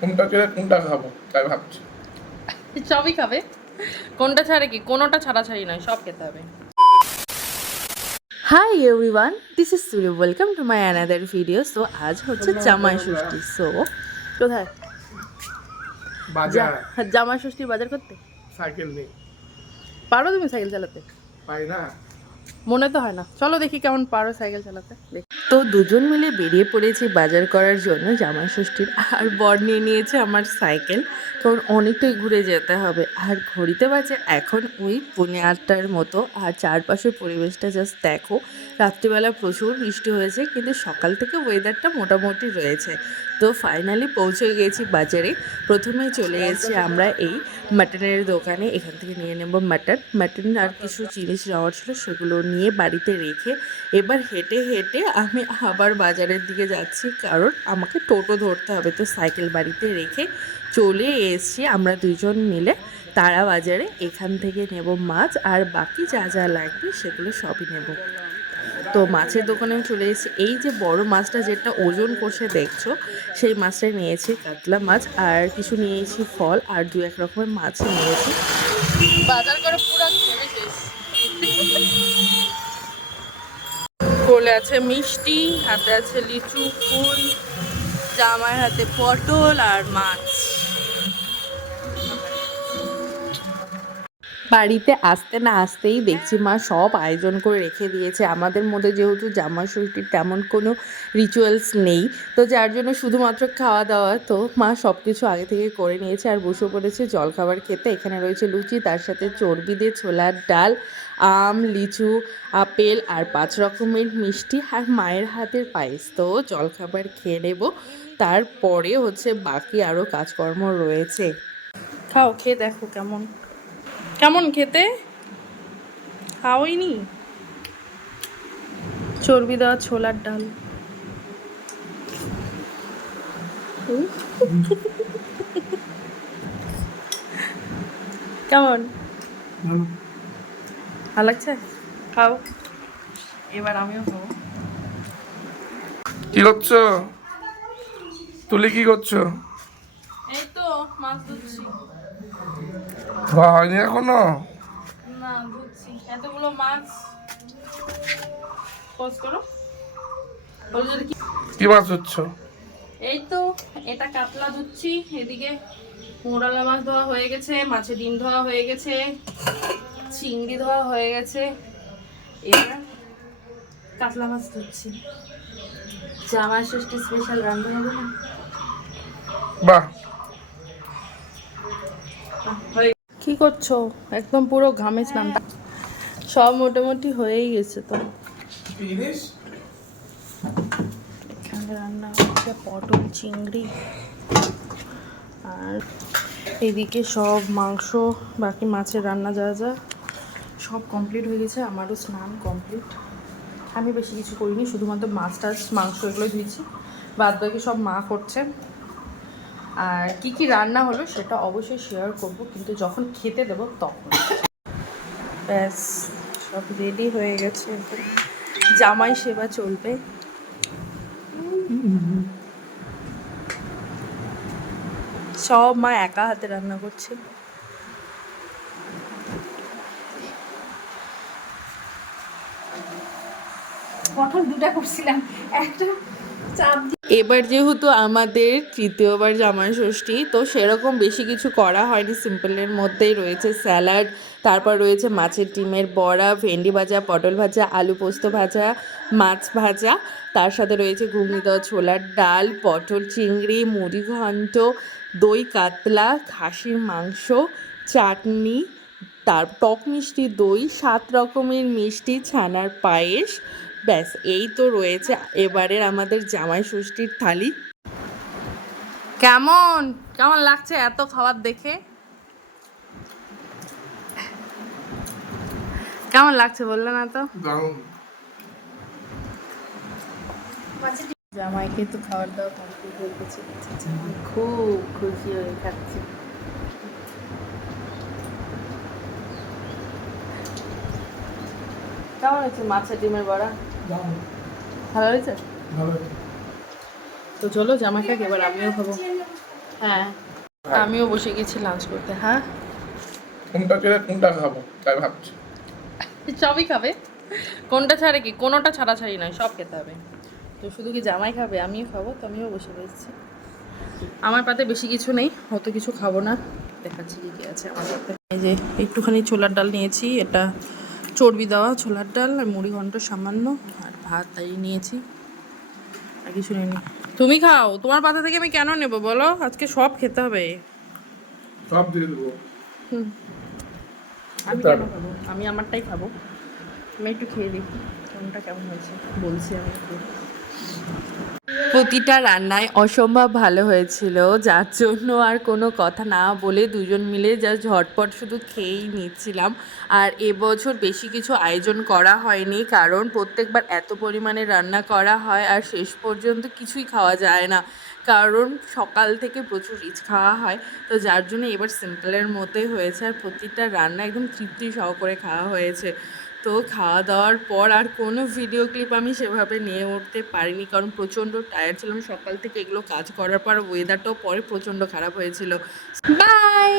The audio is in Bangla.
কোনটা ছেড়ে কোনটা খাবো তাই ভাবছি। সবই খাবে, কোনটা ছাড়ে কি, কোনোটা ছাড়াছাড়ি নয়, সব খেতে হবে। Hi everyone, this is Suri, welcome to my another video. So আজ হচ্ছে জামাই ষষ্ঠী। সো কোথায় বাজার জামাই ষষ্ঠীর বাজার করতে? সাইকেল নেই, পারো তুমি সাইকেল চালাতে? পাই না। মনে তো হয় না। চলো দেখি কেমন পারো সাইকেল চালাতে। তো দুজন মিলে বেরিয়ে পড়েছি বাজার করার জন্য জামাই ষষ্ঠীর। আর বর নিয়ে নিয়েছে আমার সাইকেল, কারণ অনেকটাই ঘুরে যেতে হবে। আর ঘড়িতে বাজে এখন ওই 8:30 মতো। আর চারপাশের পরিবেশটা জাস্ট দেখো। রাত্রিবেলা প্রচুর বৃষ্টি হয়েছে, কিন্তু সকাল থেকে ওয়েদারটা মোটামুটি রয়েছে। তো ফাইনালি পৌঁছে গেছি বাজারে। প্রথমে চলে গেছি আমরা এই মাটনের দোকানে। এখান থেকে নিয়ে নেব মাটন আর কিছু জিনিস নেওয়ার ছিল, সেগুলো নিয়ে বাড়িতে রেখে এবার হেঁটে হেঁটে আমি আবার বাজারের দিকে যাচ্ছি, কারণ আমাকে টোটো ধরতে হবে। তো সাইকেল বাড়িতে রেখে চলে এসেছি আমরা দুজন মিলে তারা বাজারে। এখান থেকে নেব মাছ, আর বাকি যা যা লাগবে সেগুলো সবই নেব। তো মাছের দোকানেও চলে এসেছি। এই যে বড় মাছটা যেটা ওজন কষে দেখছো, সেই মাছটা নিয়েছি, কাতলা মাছ। আর কিছু নিয়েছি ফল, আর 2-1 রকমের মাছ নিয়েছি। বাজার করে পুরো ঘেমে শেষ। কোলে আছে মিষ্টি, হাতে আছে লিচু ফুল, জামার হাতে পটল আর মাছ। বাড়িতে আসতে না আসতেই দেখছি মা সব আয়োজন করে রেখে দিয়েছে। আমাদের মধ্যে যেহেতু জামাই ষষ্ঠীর তেমন কোনো রিচুয়ালস নেই, তো যার জন্য শুধুমাত্র খাওয়া দাওয়া। তো মা সব কিছু আগে থেকে করে নিয়েছে আর বসে পড়েছে জলখাবার খেতে। এখানে রয়েছে লুচি, তার সাথে চর্বি দিয়ে ছোলার ডাল, আম, লিচু, আপেল আর 5 রকমের মিষ্টি, আর মায়ের হাতের পায়েস। তো জলখাবার খেয়ে নেব, তারপরে হচ্ছে বাকি আরও কাজকর্ম রয়েছে। খাও, খেয়ে দেখো কেমন কেমন খেতে। খাওইনি চর্বি দেওয়া ছোলার ডাল। কেমন ভালো লাগছে? খাও, এবার আমিও খাবো। কি করছো? তুলি কি করছো? এই তো মাছ ধুচ্ছি। ধোয়া হয়নি এখনো? না, ধুচ্ছি। এতগুলো মাছ পজ করো। কি মাছ হচ্ছে? এই তো এটা কাতলা ধুচ্ছি, এদিকে মোরালা মাছ ধোয়া হয়ে গেছে, মাছের ডিম ধোয়া হয়ে গেছে, চিংড়ি ধোয়া হয়ে গেছে। এবার কাতলা মাছ ধুচ্ছি। জামাই ষষ্ঠী স্পেশাল রান্না হবে না? বাহ, কি করছো? একদম পুরো ঘামে স্নান। সব মোটামুটি হয়েই গেছে। তো এখানে রান্না হচ্ছে পটল চিংড়ি, আর এদিকে সব মাংস, বাকি মাছের রান্না যা যা সব কমপ্লিট হয়ে গেছে। আমারও স্নান কমপ্লিট। আমি বেশি কিছু করিনি, শুধুমাত্র মাছ টাছ মাংস এগুলো ধুয়েছি, বাদ বাকি সব মা করছে। আর কি কি রান্না হলো সেটা অবশ্যই শেয়ার করব, কিন্তু যখন খেতে দেবো তখন। ব্যাস, সব রেডি হয়ে গেছে। জামাই সেবা চলবে। সব মা একা হাতে রান্না করছে। প্রথম দুটা করছিলাম, একটা চাপ এবার যেহেতু আমাদের তৃতীয়বার জামাই ষষ্ঠী, তো সেরকম বেশি কিছু করা হয়নি। সিম্পলের মধ্যেই রয়েছে স্যালাড, তারপর রয়েছে মাছের ডিমের বড়া, ভেন্ডি ভাজা, পটল ভাজা, আলু পোস্ত ভাজা, মাছ ভাজা, তার সাথে রয়েছে ঘুগনি দেওয়া ছোলার ডাল, পটল চিংড়ি, মুড়ি ঘন্ট, দই কাতলা, খাসির মাংস, চাটনি, তার টক মিষ্টি দই, 7 রকমের মিষ্টি, ছানার পায়েস। ব্যাস, এই তো রয়েছে এবারের আমাদের জামাই ষষ্ঠীর থালি। কেমন কেমন লাগছে এত খাবার দেখে? কেমন লাগছে বললে না তো? জামাইকে তো খাবার দাওয়া কমপ্লিট হয়ে গেছে, জামাই খুব খুশি হয়ে খাচ্ছে। কেমন হয়েছে মাছের ডিমের বড়া? ভালো হয়েছে? তো চলো জামাই খাক, এবার আমিও খাবো। হ্যাঁ আমিও বসে গেছি লাঞ্চ করতে। হ্যাঁ কোনটা ছেড়ে কোনটা খাবো তাই ভাবছি। সবই খাবে, কোনটা ছাড়া কি, কোনোটা ছাড়াছাড়ি নয়, সব খেতে হবে। তো শুধু কি জামাই খাবে, আমিও খাবো, তো আমিও বসে রয়েছি। আমার পাতে বেশি কিছু নেই, অত কিছু খাবো না। দেখাচ্ছি কি কি আছে আমার পাতে। এই যে একটুখানি ছোলার ডাল নিয়েছি, এটা চর্বি দেওয়া ছোলার ডাল, আর মুড়ি ঘন্ট সামান্য, আর ভাত তাই নিয়েছি, আর কিছু নেই। তুমি খাও, তোমার পাতা থেকে আমি কেন নেবো বলো, আজকে সব খেতে হবে। সব দিয়ে দেবো। আমি কেন খাবো, আমি আমারটাই খাবো। আমি একটু খেয়ে দেখি কোনটা কেমন হয়েছে, বলছি আমি একটু। প্রতিটা রান্নায় অসম্ভব ভালো হয়েছিল, যার জন্য আর কোনো কথা না বলে দুজন মিলে যা ঝটপট শুধু খেয়েই নিচ্ছিলাম। আর এবছর বেশি কিছু আয়োজন করা হয়নি, কারণ প্রত্যেকবার এত পরিমাণে রান্না করা হয় আর শেষ পর্যন্ত কিছুই খাওয়া যায় না, কারণ সকাল থেকে প্রচুর রিচ খাওয়া হয়। তো যার জন্য এবার সিম্পলের মধ্যে হয়েছে, আর প্রতিটা রান্না একদম তৃপ্তি সহকারে খাওয়া হয়েছে। তো খাওয়া দাওয়ার পর আর কোনো ভিডিও ক্লিপ আমি সেভাবে নিয়ে উঠতে পারিনি, কারণ প্রচণ্ড টায়ার্ড ছিলাম সকাল থেকে, এগুলো কাজ করার পর ওয়েদারটাও পরে প্রচণ্ড খারাপ হয়েছিল। বাই।